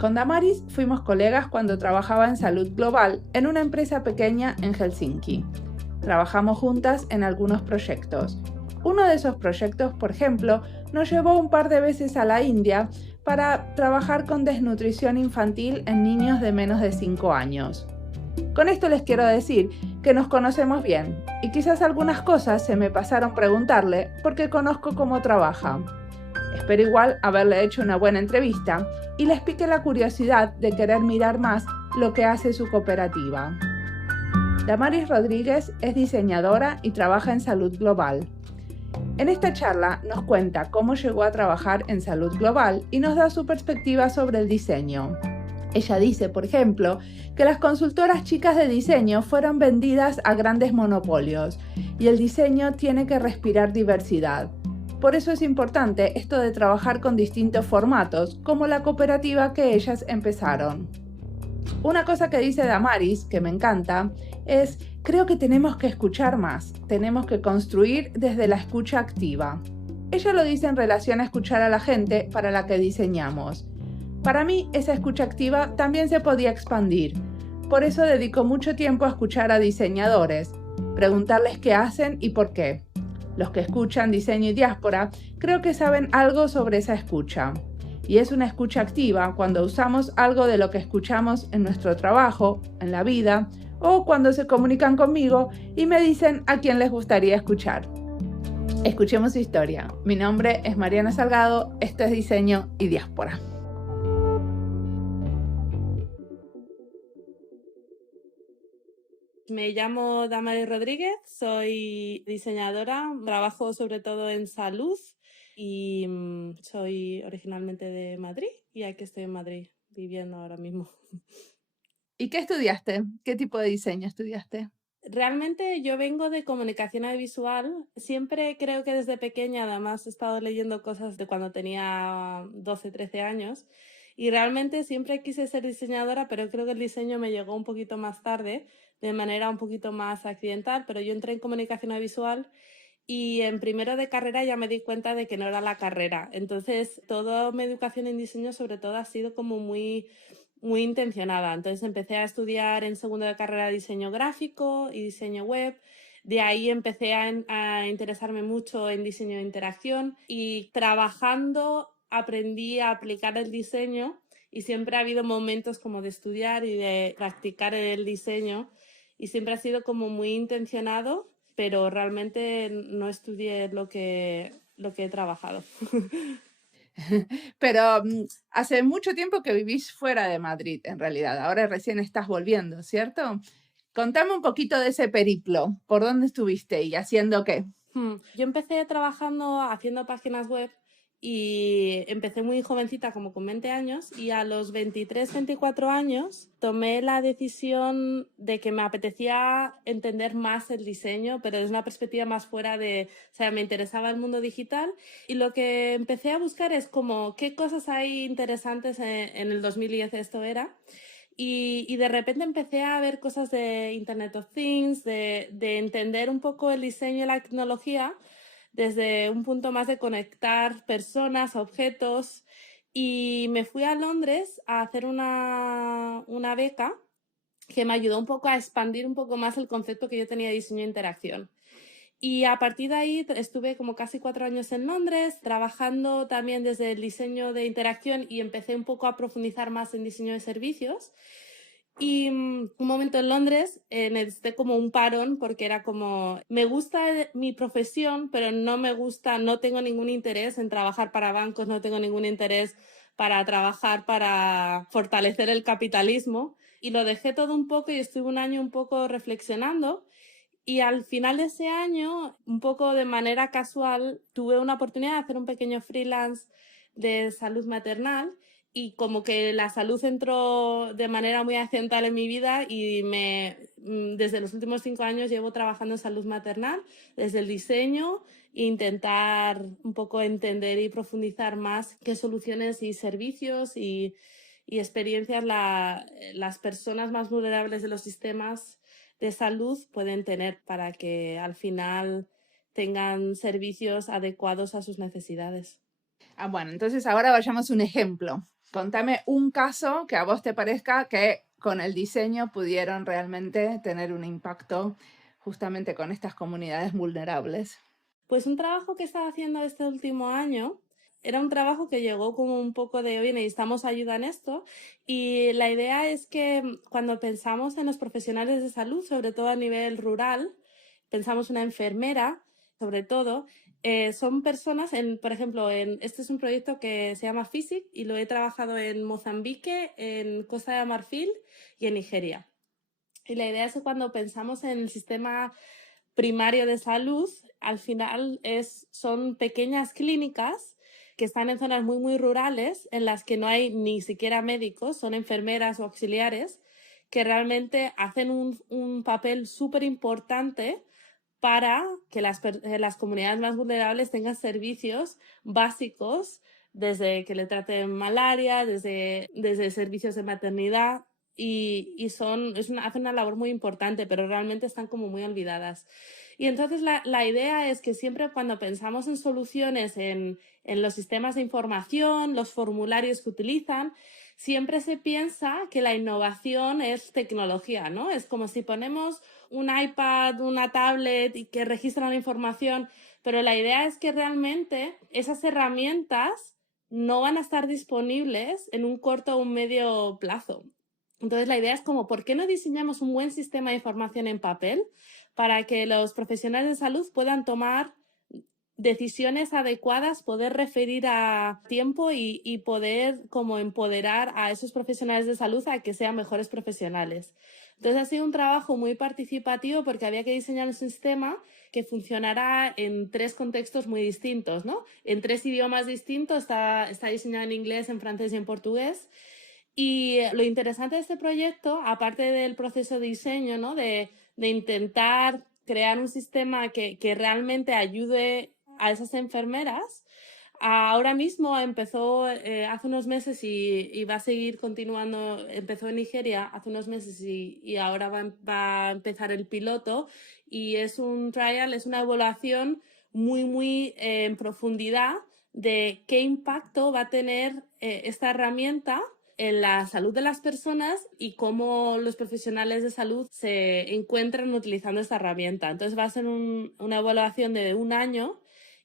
Con Damaris fuimos colegas cuando trabajaba en salud global en una empresa pequeña en Helsinki. Trabajamos juntas en algunos proyectos. Uno de esos proyectos, por ejemplo, nos llevó un par de veces a la India para trabajar con desnutrición infantil en niños de menos de 5 años. Con esto les quiero decir que nos conocemos bien y quizás algunas cosas se me pasaron preguntarle porque conozco cómo trabaja. Espero igual haberle hecho una buena entrevista y les pique la curiosidad de querer mirar más lo que hace su cooperativa. Damaris Rodríguez es diseñadora y trabaja en salud global. En esta charla nos cuenta cómo llegó a trabajar en salud global y nos da su perspectiva sobre el diseño. Ella dice, por ejemplo, que las consultoras chicas de diseño fueron vendidas a grandes monopolios y el diseño tiene que respirar diversidad. Por eso es importante esto de trabajar con distintos formatos, como la cooperativa que ellas empezaron. Una cosa que dice Damaris, que me encanta, es: creo que tenemos que escuchar más, tenemos que construir desde la escucha activa. Ella lo dice en relación a escuchar a la gente para la que diseñamos. Para mí, esa escucha activa también se podía expandir. Por eso dedico mucho tiempo a escuchar a diseñadores, preguntarles qué hacen y por qué. Los que escuchan diseño y diáspora creo que saben algo sobre esa escucha. Y es una escucha activa cuando usamos algo de lo que escuchamos en nuestro trabajo, en la vida, o cuando se comunican conmigo y me dicen a quién les gustaría escuchar. Escuchemos su historia. Mi nombre es Mariana Salgado, esto es Diseño y Diáspora. Me llamo Damaris Rodríguez, soy diseñadora, trabajo sobre todo en salud y soy originalmente de Madrid y aquí estoy en Madrid viviendo ahora mismo. ¿Y qué estudiaste? ¿Qué tipo de diseño estudiaste? Realmente yo vengo de comunicación audiovisual. Siempre creo que desde pequeña, además, he estado leyendo cosas de cuando tenía 12, 13 años y realmente siempre quise ser diseñadora, pero creo que el diseño me llegó un poquito más tarde, de manera un poquito más accidental, pero yo entré en comunicación audiovisual y en primero de carrera ya me di cuenta de que no era la carrera. Entonces, toda mi educación en diseño sobre todo ha sido como muy intencionada. Entonces empecé a estudiar en segundo de carrera diseño gráfico y diseño web. De ahí empecé a interesarme mucho en diseño de interacción y trabajando aprendí a aplicar el diseño y siempre ha habido momentos como de estudiar y de practicar el diseño y siempre ha sido como muy intencionado, pero realmente no estudié lo que he trabajado. Pero hace mucho tiempo que vivís fuera de Madrid, en realidad. Ahora recién estás volviendo, ¿cierto? Contame un poquito de ese periplo. ¿Por dónde estuviste y haciendo qué? Yo empecé trabajando haciendo páginas web y empecé muy jovencita, como con 20 años, y a los 23, 24 años tomé la decisión de que me apetecía entender más el diseño, pero desde una perspectiva más fuera de, o sea, me interesaba el mundo digital y lo que empecé a buscar es como qué cosas hay interesantes en el 2010 esto era. Y de repente empecé a ver cosas de Internet of Things, de entender un poco el diseño y la tecnología desde un punto más de conectar personas, objetos. Y me fui a Londres a hacer una beca que me ayudó un poco a expandir un poco más el concepto que yo tenía de diseño e interacción. Y a partir de ahí estuve como casi 4 años en Londres, trabajando también desde el diseño de interacción y empecé un poco a profundizar más en diseño de servicios. Y un momento en Londres necesité como un parón porque era como, me gusta mi profesión, pero no me gusta, no tengo ningún interés en trabajar para bancos, no tengo ningún interés para trabajar para fortalecer el capitalismo. Y lo dejé todo un poco y estuve un año un poco reflexionando. Y al final de ese año, un poco de manera casual, tuve una oportunidad de hacer un pequeño freelance de salud maternal y como que la salud entró de manera muy accidental en mi vida y desde los últimos 5 años llevo trabajando en salud maternal, desde el diseño, e intentar un poco entender y profundizar más qué soluciones y servicios y experiencias las personas más vulnerables de los sistemas de salud pueden tener para que al final tengan servicios adecuados a sus necesidades. Bueno, entonces ahora vayamos a un ejemplo. Contame un caso que a vos te parezca que con el diseño pudieron realmente tener un impacto justamente con estas comunidades vulnerables. Pues un trabajo que estaba haciendo este último año era un trabajo que llegó como un poco de, oye, necesitamos ayuda en esto. Y la idea es que cuando pensamos en los profesionales de salud, sobre todo a nivel rural, pensamos una enfermera, sobre todo, son personas, por ejemplo, este es un proyecto que se llama FISIC y lo he trabajado en Mozambique, en Costa de Marfil y en Nigeria. Y la idea es que cuando pensamos en el sistema primario de salud, al final son pequeñas clínicas que están en zonas muy, muy rurales, en las que no hay ni siquiera médicos, son enfermeras o auxiliares, que realmente hacen un papel súper importante para que las comunidades más vulnerables tengan servicios básicos, desde que le traten malaria, desde servicios de maternidad, hacen una labor muy importante, pero realmente están como muy olvidadas. Y entonces la idea es que siempre cuando pensamos en soluciones en los sistemas de información, los formularios que utilizan, siempre se piensa que la innovación es tecnología, ¿no? Es como si ponemos un iPad, una tablet y que registran la información, pero la idea es que realmente esas herramientas no van a estar disponibles en un corto o un medio plazo. Entonces la idea es como, ¿por qué no diseñamos un buen sistema de información en papel para que los profesionales de salud puedan tomar decisiones adecuadas, poder referir a tiempo y poder como empoderar a esos profesionales de salud a que sean mejores profesionales? Entonces ha sido un trabajo muy participativo porque había que diseñar un sistema que funcionara en 3 contextos muy distintos, ¿no? En 3 idiomas distintos, está diseñado en inglés, en francés y en portugués. Y lo interesante de este proyecto, aparte del proceso de diseño, ¿no? de intentar crear un sistema que realmente ayude a esas enfermeras, ahora mismo empezó hace unos meses y va a seguir continuando, empezó en Nigeria hace unos meses y ahora va a empezar el piloto, y es un trial, es una evaluación muy, muy en profundidad de qué impacto va a tener esta herramienta en la salud de las personas y cómo los profesionales de salud se encuentran utilizando esta herramienta. Entonces va a ser una evaluación de un año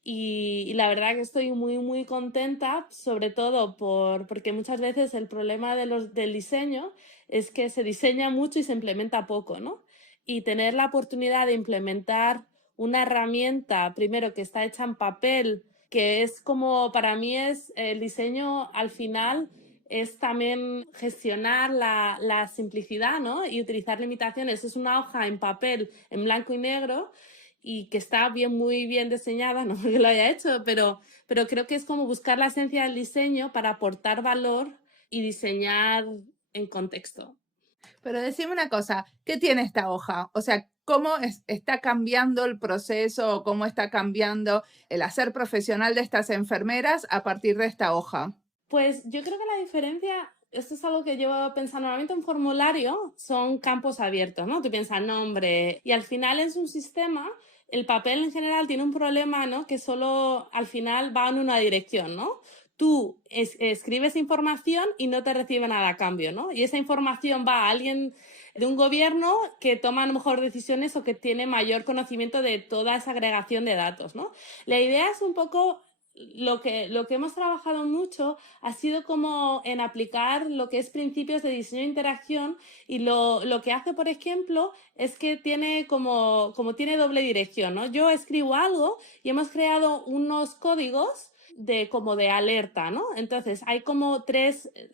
y la verdad que estoy muy, muy contenta, sobre todo porque muchas veces el problema del diseño es que se diseña mucho y se implementa poco, ¿no? Y tener la oportunidad de implementar una herramienta, primero que está hecha en papel, que es como, para mí es el diseño al final es también gestionar la simplicidad, ¿no? Y utilizar limitaciones. Es una hoja en papel en blanco y negro y que está muy bien diseñada, no porque lo haya hecho, pero creo que es como buscar la esencia del diseño para aportar valor y diseñar en contexto. Pero decime una cosa, ¿qué tiene esta hoja? O sea, ¿cómo está cambiando el proceso o cómo está cambiando el hacer profesional de estas enfermeras a partir de esta hoja? Pues yo creo que la diferencia, esto es algo que llevo pensando, normalmente un formulario son campos abiertos, ¿no? Tú piensas nombre y al final es un sistema, el papel en general tiene un problema, ¿no? Que solo al final va en una dirección, ¿no? Tú escribes información y no te recibe nada a cambio, ¿no? Y esa información va a alguien de un gobierno que toma a lo mejor decisiones o que tiene mayor conocimiento de toda esa agregación de datos, ¿no? La idea es un poco lo que hemos trabajado mucho ha sido como en aplicar lo que es principios de diseño de interacción, y lo que hace, por ejemplo, es que tiene como tiene doble dirección, ¿no? Yo escribo algo y hemos creado unos códigos como de alerta, ¿no? Entonces hay como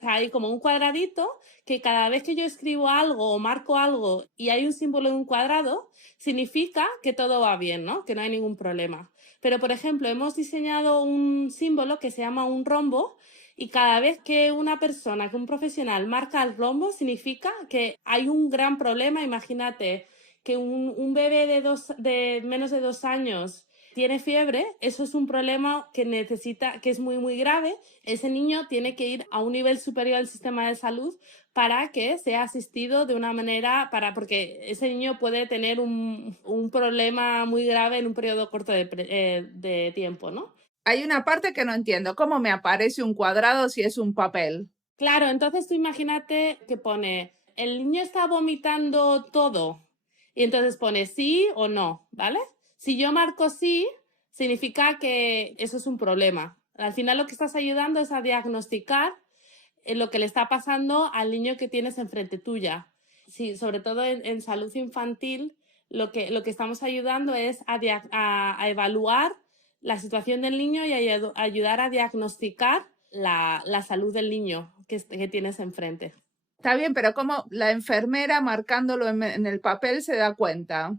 hay como un cuadradito que cada vez que yo escribo algo o marco algo y hay un símbolo en un cuadrado, significa que todo va bien, ¿no? Que no hay ningún problema. Pero, por ejemplo, hemos diseñado un símbolo que se llama un rombo y cada vez que una persona, que un profesional marca el rombo, significa que hay un gran problema. Imagínate que un bebé de menos de 2 años tiene fiebre, eso es un problema que es muy, muy grave. Ese niño tiene que ir a un nivel superior del sistema de salud para que sea asistido de una manera, porque ese niño puede tener un problema muy grave en un periodo corto de tiempo, ¿no? Hay una parte que no entiendo. ¿Cómo me aparece un cuadrado si es un papel? Claro, entonces tú imagínate que pone, el niño está vomitando todo, y entonces pone sí o no, ¿vale? Si yo marco sí, significa que eso es un problema. Al final lo que estás ayudando es a diagnosticar lo que le está pasando al niño que tienes enfrente tuya. Sí, sobre todo en salud infantil, lo que estamos ayudando es a evaluar la situación del niño y a ayudar a diagnosticar la salud del niño que tienes enfrente. Está bien, pero ¿cómo la enfermera marcándolo en el papel se da cuenta?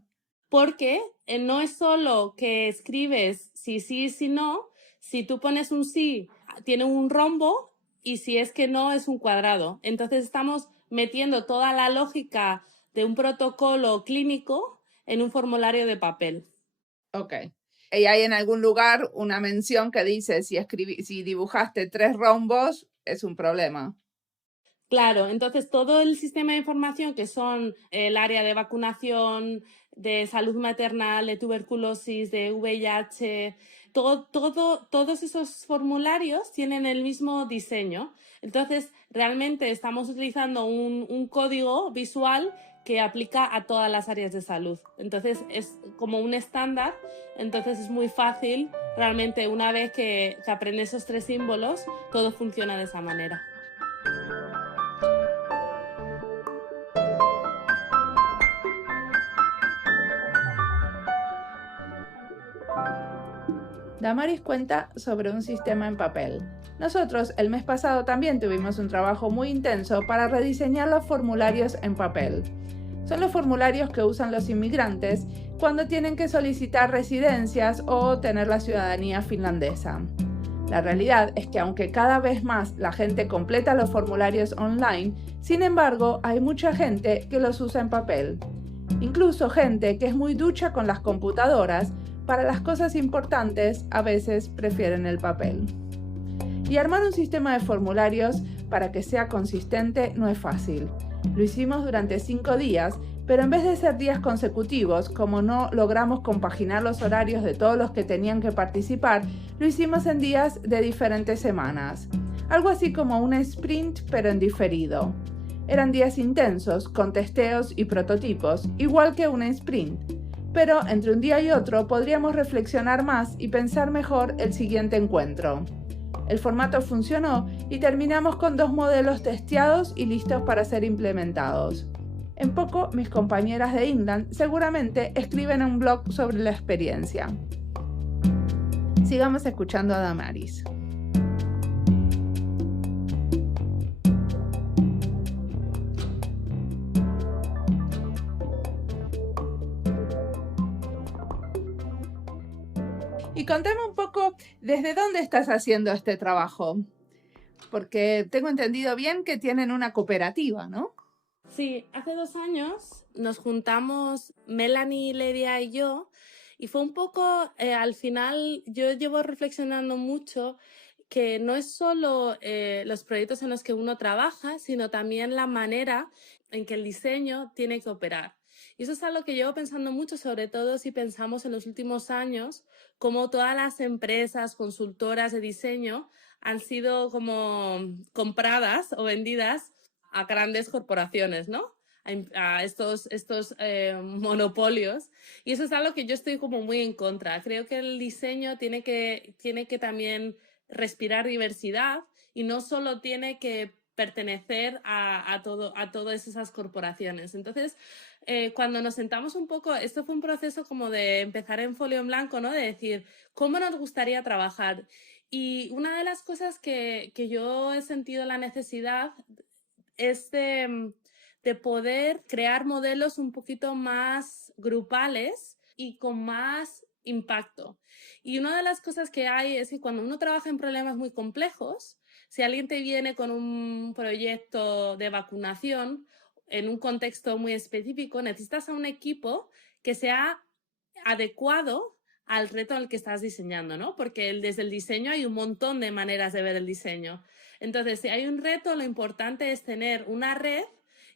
Porque no es solo que escribes si sí, si no. Si tú pones un sí, tiene un rombo, y si es que no, es un cuadrado. Entonces estamos metiendo toda la lógica de un protocolo clínico en un formulario de papel. Ok. Y hay en algún lugar una mención que dice si dibujaste 3 rombos, es un problema. Claro, entonces todo el sistema de información que son el área de vacunación, de salud maternal, de tuberculosis, de VIH, todos esos formularios tienen el mismo diseño. Entonces, realmente estamos utilizando un código visual que aplica a todas las áreas de salud. Entonces, es como un estándar. Entonces, es muy fácil. Realmente, una vez que aprendes esos 3 símbolos, todo funciona de esa manera. Damaris cuenta sobre un sistema en papel. Nosotros el mes pasado también tuvimos un trabajo muy intenso para rediseñar los formularios en papel. Son los formularios que usan los inmigrantes cuando tienen que solicitar residencias o tener la ciudadanía finlandesa. La realidad es que aunque cada vez más la gente completa los formularios online, sin embargo hay mucha gente que los usa en papel. Incluso gente que es muy ducha con las computadoras, para las cosas importantes a veces prefieren el papel. Y armar un sistema de formularios para que sea consistente no es fácil. Lo hicimos durante 5 días, pero en vez de ser días consecutivos, como no logramos compaginar los horarios de todos los que tenían que participar, lo hicimos en días de diferentes semanas. Algo así como una sprint, pero en diferido. Eran días intensos, con testeos y prototipos, igual que una sprint. Pero entre un día y otro podríamos reflexionar más y pensar mejor el siguiente encuentro. El formato funcionó y terminamos con 2 modelos testeados y listos para ser implementados. En poco, mis compañeras de England seguramente escriben un blog sobre la experiencia. Sigamos escuchando a Damaris. Y contame un poco, ¿desde dónde estás haciendo este trabajo? Porque tengo entendido bien que tienen una cooperativa, ¿no? Sí, hace 2 años nos juntamos Melanie, Ledia y yo, y fue un poco, al final yo llevo reflexionando mucho que no es solo los proyectos en los que uno trabaja, sino también la manera en que el diseño tiene que operar. Y eso es algo que llevo pensando mucho, sobre todo si pensamos en los últimos años, cómo todas las empresas, consultoras de diseño han sido como compradas o vendidas a grandes corporaciones, ¿no? A estos monopolios. Y eso es algo que yo estoy como muy en contra. Creo que el diseño tiene que también respirar diversidad y no solo tiene que pertenecer a todas esas corporaciones. Entonces, cuando nos sentamos un poco, esto fue un proceso como de empezar en folio en blanco, ¿no? De decir, ¿cómo nos gustaría trabajar? Y una de las cosas que yo he sentido la necesidad es de poder crear modelos un poquito más grupales y con más impacto. Y una de las cosas que hay es que cuando uno trabaja en problemas muy complejos, si alguien te viene con un proyecto de vacunación en un contexto muy específico, necesitas a un equipo que sea adecuado al reto al que estás diseñando, ¿no? Porque desde el diseño hay un montón de maneras de ver el diseño. Entonces, si hay un reto, lo importante es tener una red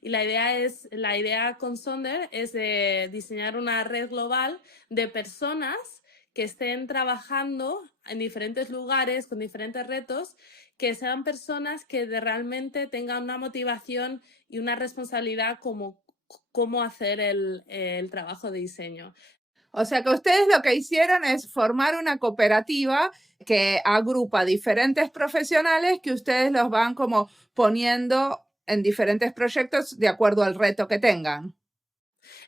y la idea con Sonder es de diseñar una red global de personas que estén trabajando en diferentes lugares con diferentes retos, que sean personas que realmente tengan una motivación y una responsabilidad como cómo hacer el trabajo de diseño. O sea que ustedes lo que hicieron es formar una cooperativa que agrupa diferentes profesionales que ustedes los van como poniendo en diferentes proyectos de acuerdo al reto que tengan.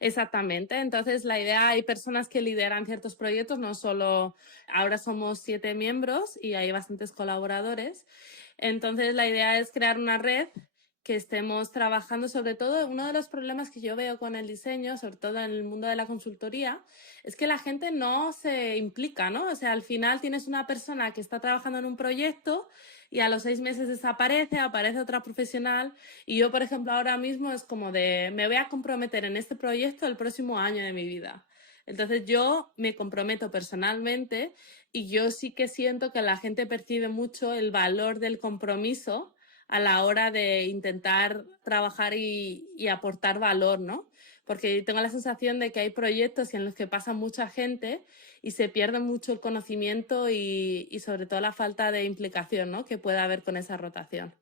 Exactamente. Entonces, la idea, hay personas que lideran ciertos proyectos, no solo, ahora somos 7 miembros y hay bastantes colaboradores. Entonces, la idea es crear una red que estemos trabajando. Sobre todo, uno de los problemas que yo veo con el diseño, sobre todo en el mundo de la consultoría, es que la gente no se implica, ¿no? O sea, al final tienes una persona que está trabajando en un proyecto y a los 6 meses desaparece, aparece otra profesional. Y yo, por ejemplo, ahora mismo es como de, me voy a comprometer en este proyecto el próximo año de mi vida. Entonces yo me comprometo personalmente y yo sí que siento que la gente percibe mucho el valor del compromiso a la hora de intentar trabajar y aportar valor, ¿no? Porque tengo la sensación de que hay proyectos en los que pasa mucha gente y se pierde mucho el conocimiento y sobre todo la falta de implicación, ¿no?, que pueda haber con esa rotación.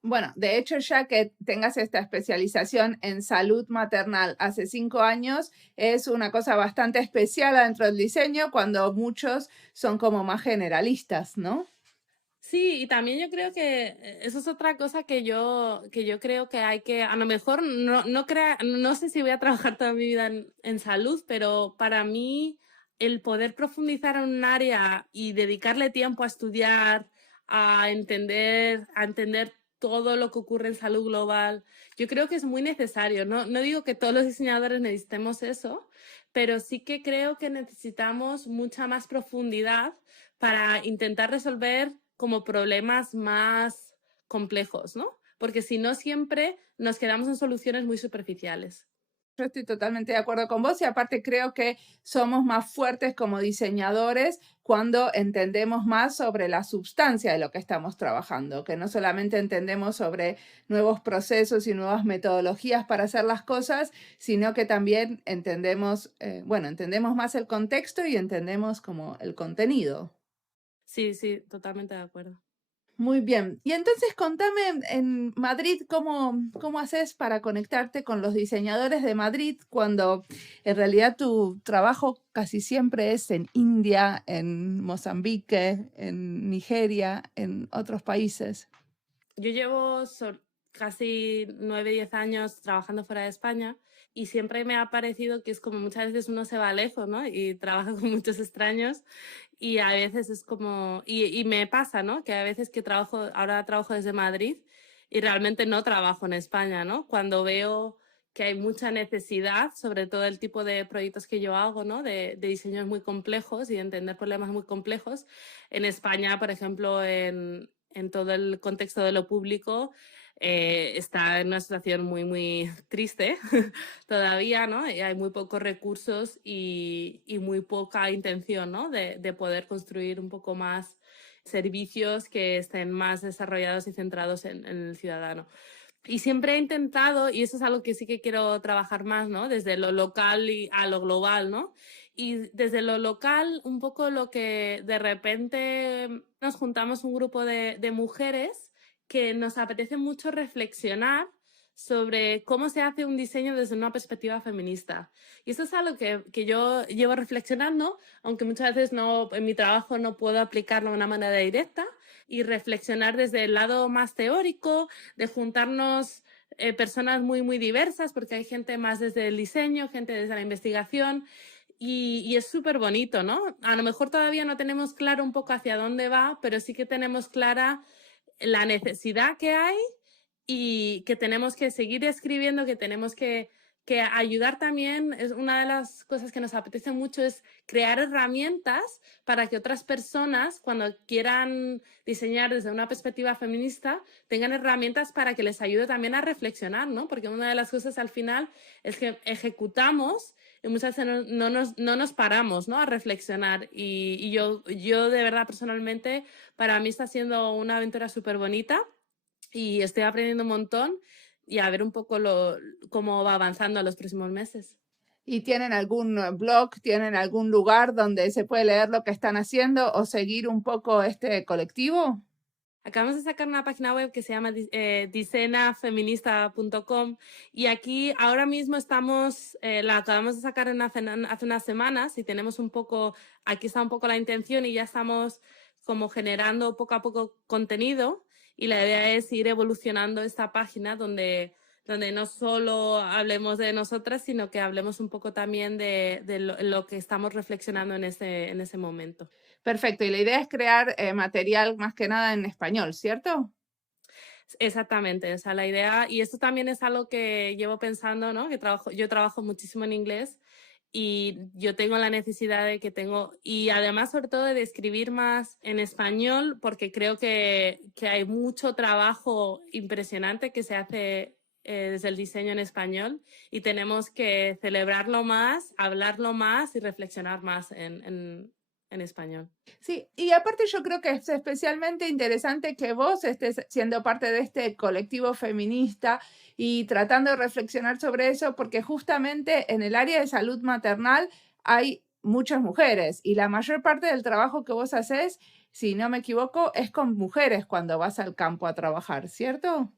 Bueno, de hecho, ya que tengas esta especialización en salud maternal hace 5 años, es una cosa bastante especial dentro del diseño cuando muchos son como más generalistas, ¿no? Sí, y también yo creo que eso es otra cosa que yo creo que hay que, a lo mejor no sé si voy a trabajar toda mi vida en salud, pero para mí el poder profundizar en un área y dedicarle tiempo a estudiar, a entender todo lo que ocurre en salud global, yo creo que es muy necesario. No digo que todos los diseñadores necesitemos eso, pero sí que creo que necesitamos mucha más profundidad para intentar resolver como problemas más complejos, ¿no? Porque si no, siempre nos quedamos en soluciones muy superficiales. Yo estoy totalmente de acuerdo con vos y aparte creo que somos más fuertes como diseñadores cuando entendemos más sobre la sustancia de lo que estamos trabajando, que no solamente entendemos sobre nuevos procesos y nuevas metodologías para hacer las cosas, sino que también entendemos, entendemos más el contexto y entendemos como el contenido. Sí, sí, totalmente de acuerdo. Muy bien. Y entonces contame en Madrid cómo haces para conectarte con los diseñadores de Madrid cuando en realidad tu trabajo casi siempre es en India, en Mozambique, en Nigeria, en otros países. Yo llevo casi 9, 10 años trabajando fuera de España y siempre me ha parecido que es como muchas veces uno se va lejos, ¿no? Y trabaja con muchos extraños y a veces es como, y me pasa, ¿no? Que a veces que ahora trabajo desde Madrid y realmente no trabajo en España, ¿no? Cuando veo que hay mucha necesidad, sobre todo el tipo de proyectos que yo hago, ¿no? De diseños muy complejos y de entender problemas muy complejos. En España, por ejemplo, en todo el contexto de lo público, está en una situación muy, muy triste todavía, ¿no? Y hay muy pocos recursos y muy poca intención, ¿no? De poder construir un poco más servicios que estén más desarrollados y centrados en el ciudadano. Y siempre he intentado, y eso es algo que sí que quiero trabajar más, ¿no? Desde lo local y a lo global, ¿no? Y desde lo local, un poco lo que de repente nos juntamos un grupo de mujeres que nos apetece mucho reflexionar sobre cómo se hace un diseño desde una perspectiva feminista. Y eso es algo que yo llevo reflexionando, aunque muchas veces en mi trabajo no puedo aplicarlo de una manera directa, y reflexionar desde el lado más teórico, de juntarnos personas muy, muy diversas, porque hay gente más desde el diseño, gente desde la investigación, y es súper bonito, ¿no? A lo mejor todavía no tenemos claro un poco hacia dónde va, pero sí que tenemos clara la necesidad que hay y que tenemos que seguir escribiendo, que tenemos que ayudar también. Es una de las cosas que nos apetece mucho, es crear herramientas para que otras personas, cuando quieran diseñar desde una perspectiva feminista, tengan herramientas para que les ayude también a reflexionar, ¿no? Porque una de las cosas al final es que ejecutamos y muchas veces no nos paramos, ¿no?, a reflexionar. Y yo de verdad, personalmente, para mí está siendo una aventura súper bonita y estoy aprendiendo un montón y a ver un poco cómo va avanzando en los próximos meses. ¿Y tienen algún blog, tienen algún lugar donde se puede leer lo que están haciendo o seguir un poco este colectivo? Acabamos de sacar una página web que se llama dicenafeminista.com y aquí ahora mismo la acabamos de sacar hace unas semanas y tenemos aquí está un poco la intención y ya estamos como generando poco a poco contenido y la idea es ir evolucionando esta página donde no solo hablemos de nosotras, sino que hablemos un poco también de lo que estamos reflexionando en ese momento. Perfecto, y la idea es crear material más que nada en español, ¿cierto? Exactamente, o sea, la idea, y esto también es algo que llevo pensando, ¿no? Yo trabajo muchísimo en inglés y yo tengo la necesidad y además sobre todo de escribir más en español porque creo que hay mucho trabajo impresionante que se hace desde el diseño en español y tenemos que celebrarlo más, hablarlo más y reflexionar más en español. Sí, y aparte yo creo que es especialmente interesante que vos estés siendo parte de este colectivo feminista y tratando de reflexionar sobre eso, porque justamente en el área de salud maternal hay muchas mujeres y la mayor parte del trabajo que vos haces, si no me equivoco, es con mujeres cuando vas al campo a trabajar, ¿cierto?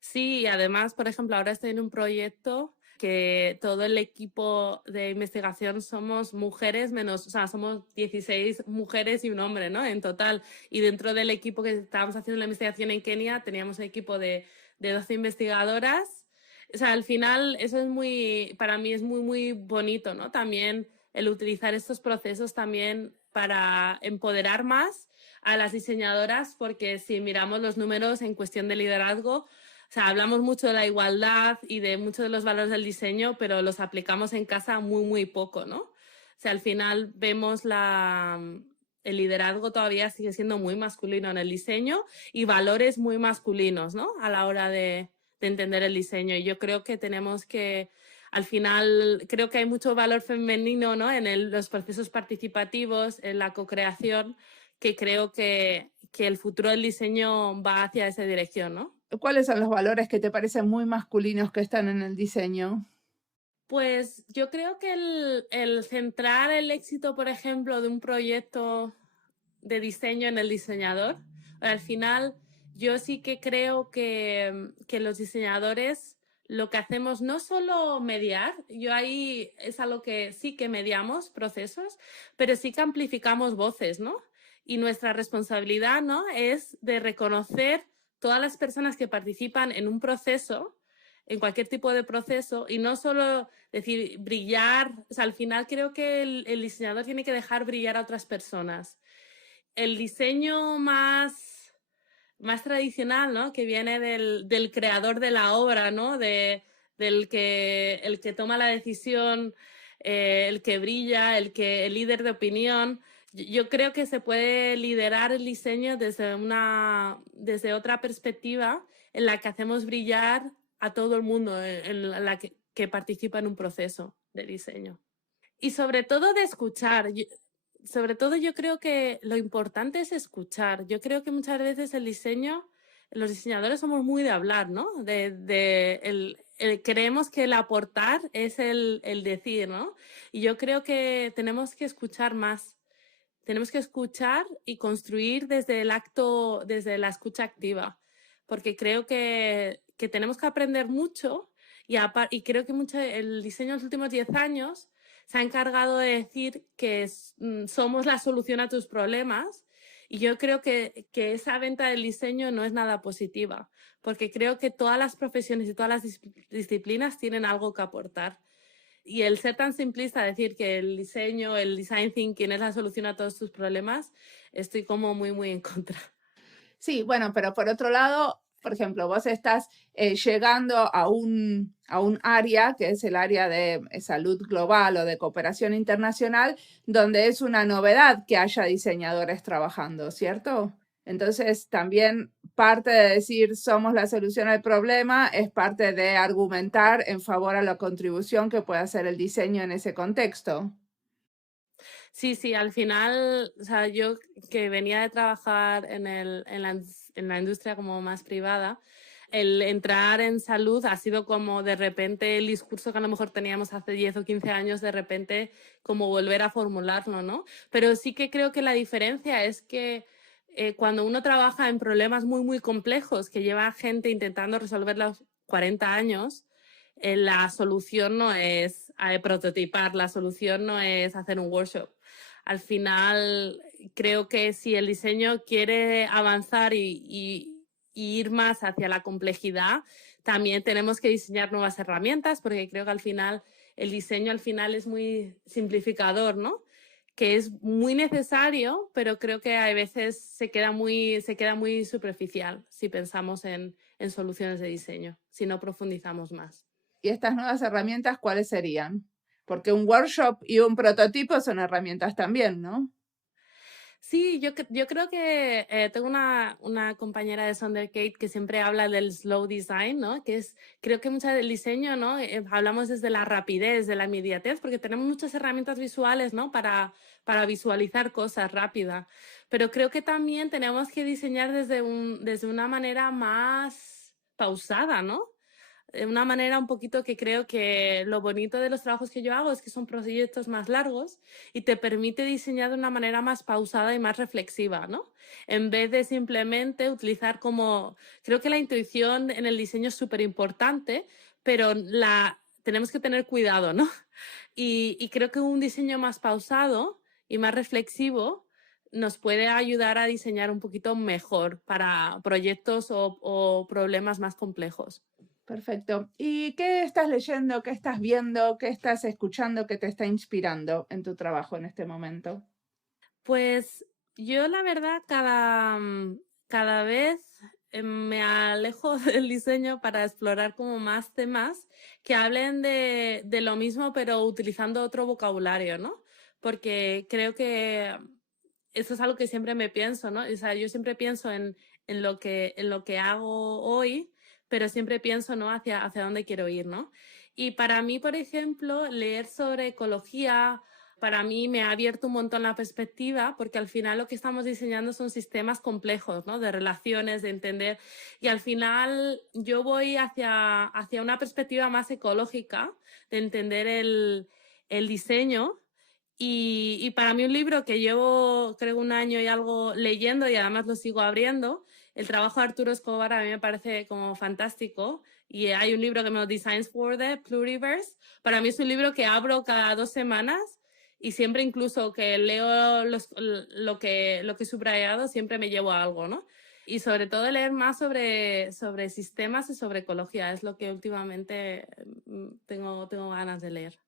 Sí, y además, por ejemplo, ahora estoy en un proyecto que todo el equipo de investigación somos mujeres o sea, somos 16 mujeres y un hombre, ¿no? En total. Y dentro del equipo que estábamos haciendo la investigación en Kenia, teníamos un equipo de 12 investigadoras. O sea, al final, eso para mí es muy, muy bonito, ¿no? También el utilizar estos procesos también para empoderar más a las diseñadoras, porque si miramos los números en cuestión de liderazgo, o sea, hablamos mucho de la igualdad y de muchos de los valores del diseño, pero los aplicamos en casa muy, muy poco, ¿no? O sea, al final vemos el liderazgo todavía sigue siendo muy masculino en el diseño y valores muy masculinos, ¿no? A la hora de entender el diseño. Y yo creo que tenemos que, al final, creo que hay mucho valor femenino, ¿no? En los procesos participativos, en la co-creación, que creo que el futuro del diseño va hacia esa dirección, ¿no? ¿Cuáles son los valores que te parecen muy masculinos que están en el diseño? Pues yo creo que el centrar el éxito, por ejemplo, de un proyecto de diseño en el diseñador, al final yo sí que creo que los diseñadores lo que hacemos no solo mediar, yo ahí es algo que sí que mediamos procesos, pero sí que amplificamos voces, ¿no? Y nuestra responsabilidad, ¿no?, es de reconocer todas las personas que participan en un proceso, en cualquier tipo de proceso, y no solo decir brillar, o sea, al final creo que el diseñador tiene que dejar brillar a otras personas. El diseño más tradicional, ¿no?, que viene del creador de la obra, ¿no?, el que toma la decisión, el que brilla, el líder de opinión. Yo creo que se puede liderar el diseño desde otra perspectiva en la que hacemos brillar a todo el mundo, en la que participa en un proceso de diseño. Y sobre todo de escuchar. Sobre todo yo creo que lo importante es escuchar. Yo creo que muchas veces los diseñadores somos muy de hablar, ¿no? Creemos que el aportar es el decir, ¿no? Y yo creo que tenemos que escuchar más. Tenemos que escuchar y construir desde la escucha activa, porque creo que tenemos que aprender mucho y creo que el diseño en los últimos 10 años se ha encargado de decir que somos la solución a tus problemas, y yo creo que esa venta del diseño no es nada positiva, porque creo que todas las profesiones y todas las disciplinas tienen algo que aportar. Y el ser tan simplista, decir que el diseño, el design thinking es la solución a todos tus problemas, estoy como muy, muy en contra. Sí, bueno, pero por otro lado, por ejemplo, vos estás llegando a un área que es el área de salud global o de cooperación internacional, donde es una novedad que haya diseñadores trabajando, ¿cierto? Entonces, también parte de decir somos la solución al problema es parte de argumentar en favor a la contribución que puede hacer el diseño en ese contexto. Sí, sí, al final, o sea, yo que venía de trabajar en la industria como más privada, el entrar en salud ha sido como de repente el discurso que a lo mejor teníamos hace 10 o 15 años, de repente como volver a formularlo, ¿no? Pero sí que creo que la diferencia es que cuando uno trabaja en problemas muy, muy complejos que lleva gente intentando resolverlos 40 años, la solución no es prototipar, la solución no es hacer un workshop. Al final, creo que si el diseño quiere avanzar y ir más hacia la complejidad, también tenemos que diseñar nuevas herramientas, porque creo que al final el diseño al final es muy simplificador, ¿no? Que es muy necesario, pero creo que a veces se queda muy superficial si pensamos en soluciones de diseño, si no profundizamos más. ¿Y estas nuevas herramientas cuáles serían? Porque un workshop y un prototipo son herramientas también, ¿no? Sí, yo creo que tengo una compañera de Sondergate que siempre habla del slow design, ¿no? Que es, creo que mucho del diseño, ¿no? Hablamos desde la rapidez, de la inmediatez, porque tenemos muchas herramientas visuales, ¿no? Para visualizar cosas rápidas. Pero creo que también tenemos que diseñar desde una manera más pausada, ¿no? De una manera un poquito que creo que lo bonito de los trabajos que yo hago es que son proyectos más largos y te permite diseñar de una manera más pausada y más reflexiva, ¿no? En vez de simplemente utilizar como... Creo que la intuición en el diseño es súper importante, pero tenemos que tener cuidado, ¿no? Y creo que un diseño más pausado y más reflexivo nos puede ayudar a diseñar un poquito mejor para proyectos o problemas más complejos. Perfecto. ¿Y qué estás leyendo, qué estás viendo, qué estás escuchando que te está inspirando en tu trabajo en este momento? Pues yo la verdad cada vez me alejo del diseño para explorar como más temas que hablen de lo mismo pero utilizando otro vocabulario, ¿no? Porque creo que eso es algo que siempre me pienso, ¿no? O sea, yo siempre pienso en lo que hago hoy, pero siempre pienso, ¿no? Hacia dónde quiero ir, ¿no? Y para mí, por ejemplo, leer sobre ecología, para mí me ha abierto un montón la perspectiva, porque al final lo que estamos diseñando son sistemas complejos, ¿no? De relaciones, de entender. Y al final yo voy hacia una perspectiva más ecológica, de entender el diseño. Y para mí un libro que llevo, creo, un año y algo leyendo y además lo sigo abriendo, el trabajo de Arturo Escobar a mí me parece como fantástico. Y hay un libro que me llama Designs for the Pluriverse. Para mí es un libro que abro cada 2 semanas y siempre incluso que leo lo que he subrayado, siempre me llevo a algo, ¿no? Y sobre todo leer más sobre sistemas y sobre ecología. Es lo que últimamente tengo ganas de leer.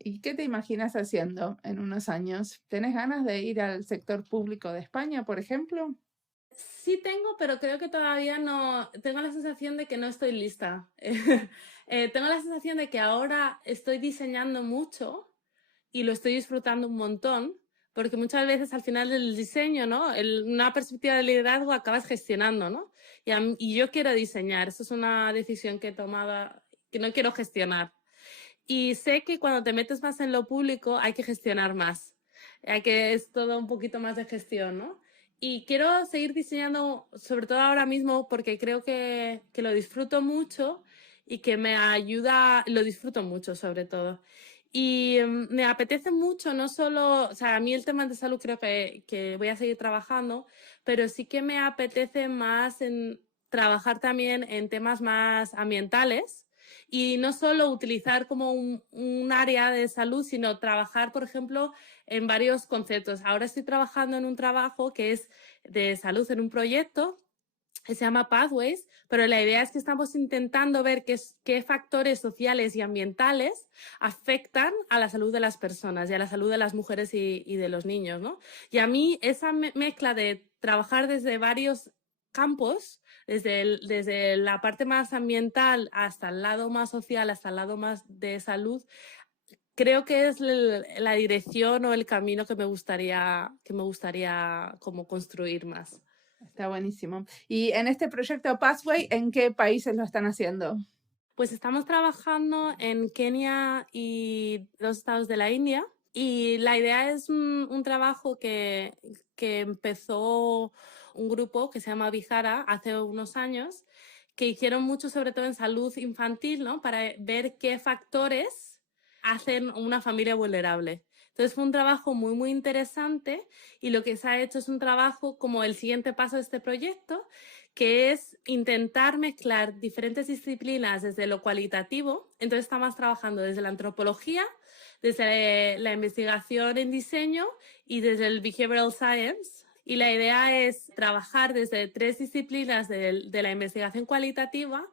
¿Y qué te imaginas haciendo en unos años? ¿Tenés ganas de ir al sector público de España, por ejemplo? Sí tengo, pero creo que todavía no. Tengo la sensación de que no estoy lista. Tengo la sensación de que ahora estoy diseñando mucho y lo estoy disfrutando un montón, porque muchas veces al final del diseño, ¿no? Una perspectiva de liderazgo acabas gestionando, ¿no? Y yo quiero diseñar. Eso es una decisión que he tomado, que no quiero gestionar. Y sé que cuando te metes más en lo público hay que gestionar más. Es todo un poquito más de gestión, ¿no? Y quiero seguir diseñando, sobre todo ahora mismo, porque creo que lo disfruto mucho y que me ayuda, lo disfruto mucho sobre todo. Y me apetece mucho, no solo, o sea, a mí el tema de salud creo que voy a seguir trabajando, pero sí que me apetece más en trabajar también en temas más ambientales y no solo utilizar como un área de salud, sino trabajar, por ejemplo, en varios conceptos. Ahora estoy trabajando en un trabajo que es de salud en un proyecto que se llama Pathways, pero la idea es que estamos intentando ver qué factores sociales y ambientales afectan a la salud de las personas y a la salud de las mujeres y de los niños, ¿no? Y a mí esa mezcla de trabajar desde varios campos, desde la parte más ambiental hasta el lado más social, hasta el lado más de salud, creo que es la dirección o el camino que me gustaría como construir más. Está buenísimo. Y en este proyecto Pathway, ¿en qué países lo están haciendo? Pues estamos trabajando en Kenia y los estados de la India. Y la idea es un trabajo que empezó un grupo que se llama Vihara hace unos años, que hicieron mucho sobre todo en salud infantil, ¿no? Para ver qué factores hacen una familia vulnerable. Entonces fue un trabajo muy, muy interesante y lo que se ha hecho es un trabajo como el siguiente paso de este proyecto, que es intentar mezclar diferentes disciplinas desde lo cualitativo. Entonces estamos trabajando desde la antropología, desde la investigación en diseño y desde el behavioral science. Y la idea es trabajar desde 3 disciplinas de la investigación cualitativa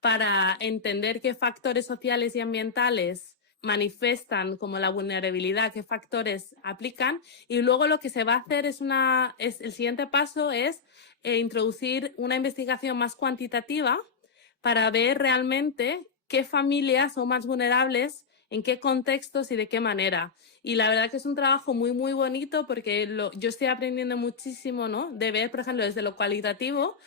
para entender qué factores sociales y ambientales manifiestan como la vulnerabilidad, qué factores aplican, y luego lo que se va a hacer el siguiente paso es introducir una investigación más cuantitativa para ver realmente qué familias son más vulnerables, en qué contextos y de qué manera. Y la verdad que es un trabajo muy, muy bonito porque yo estoy aprendiendo muchísimo, ¿no? De ver, por ejemplo, desde lo cualitativo,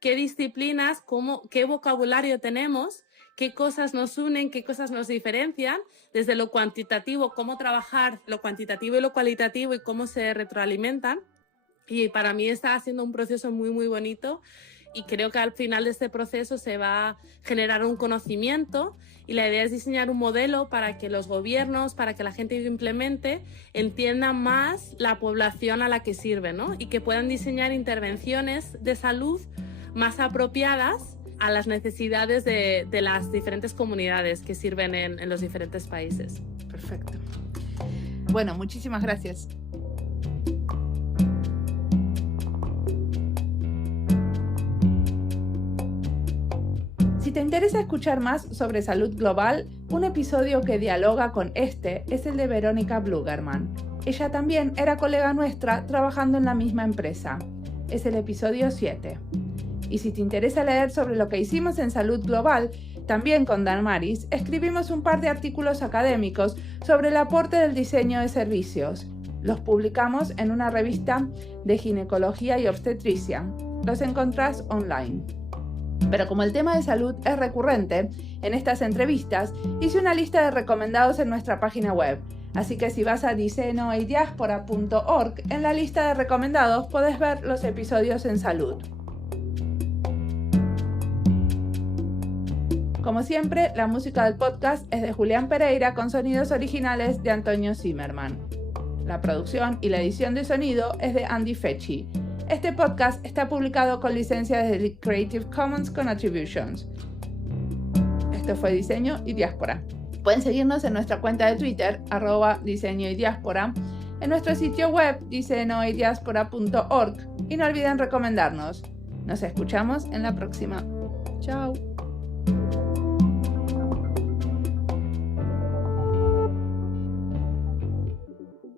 qué disciplinas, qué vocabulario tenemos, qué cosas nos unen, qué cosas nos diferencian, desde lo cuantitativo, cómo trabajar lo cuantitativo y lo cualitativo y cómo se retroalimentan. Y para mí está haciendo un proceso muy, muy bonito y creo que al final de este proceso se va a generar un conocimiento y la idea es diseñar un modelo para que los gobiernos, para que la gente que implemente entienda más la población a la que sirve, ¿no? Y que puedan diseñar intervenciones de salud más apropiadas a las necesidades de las diferentes comunidades que sirven en los diferentes países. Perfecto. Bueno, muchísimas gracias. Si te interesa escuchar más sobre salud global, un episodio que dialoga con este es el de Verónica Blugerman. Ella también era colega nuestra trabajando en la misma empresa. Es el episodio 7. Y si te interesa leer sobre lo que hicimos en salud global, también con Damaris, escribimos un par de artículos académicos sobre el aporte del diseño de servicios. Los publicamos en una revista de ginecología y obstetricia. Los encontrás online. Pero como el tema de salud es recurrente, en estas entrevistas hice una lista de recomendados en nuestra página web. Así que si vas a disenoediaspora.org, en la lista de recomendados podés ver los episodios en salud. Como siempre, la música del podcast es de Julián Pereira con sonidos originales de Antonio Zimmerman. La producción y la edición de sonido es de Andy Fecci. Este podcast está publicado con licencia de Creative Commons con Attributions. Esto fue Diseño y Diáspora. Pueden seguirnos en nuestra cuenta de Twitter, @diseño y diáspora, en nuestro sitio web disenoediaspora.org y no olviden recomendarnos. Nos escuchamos en la próxima. Chao.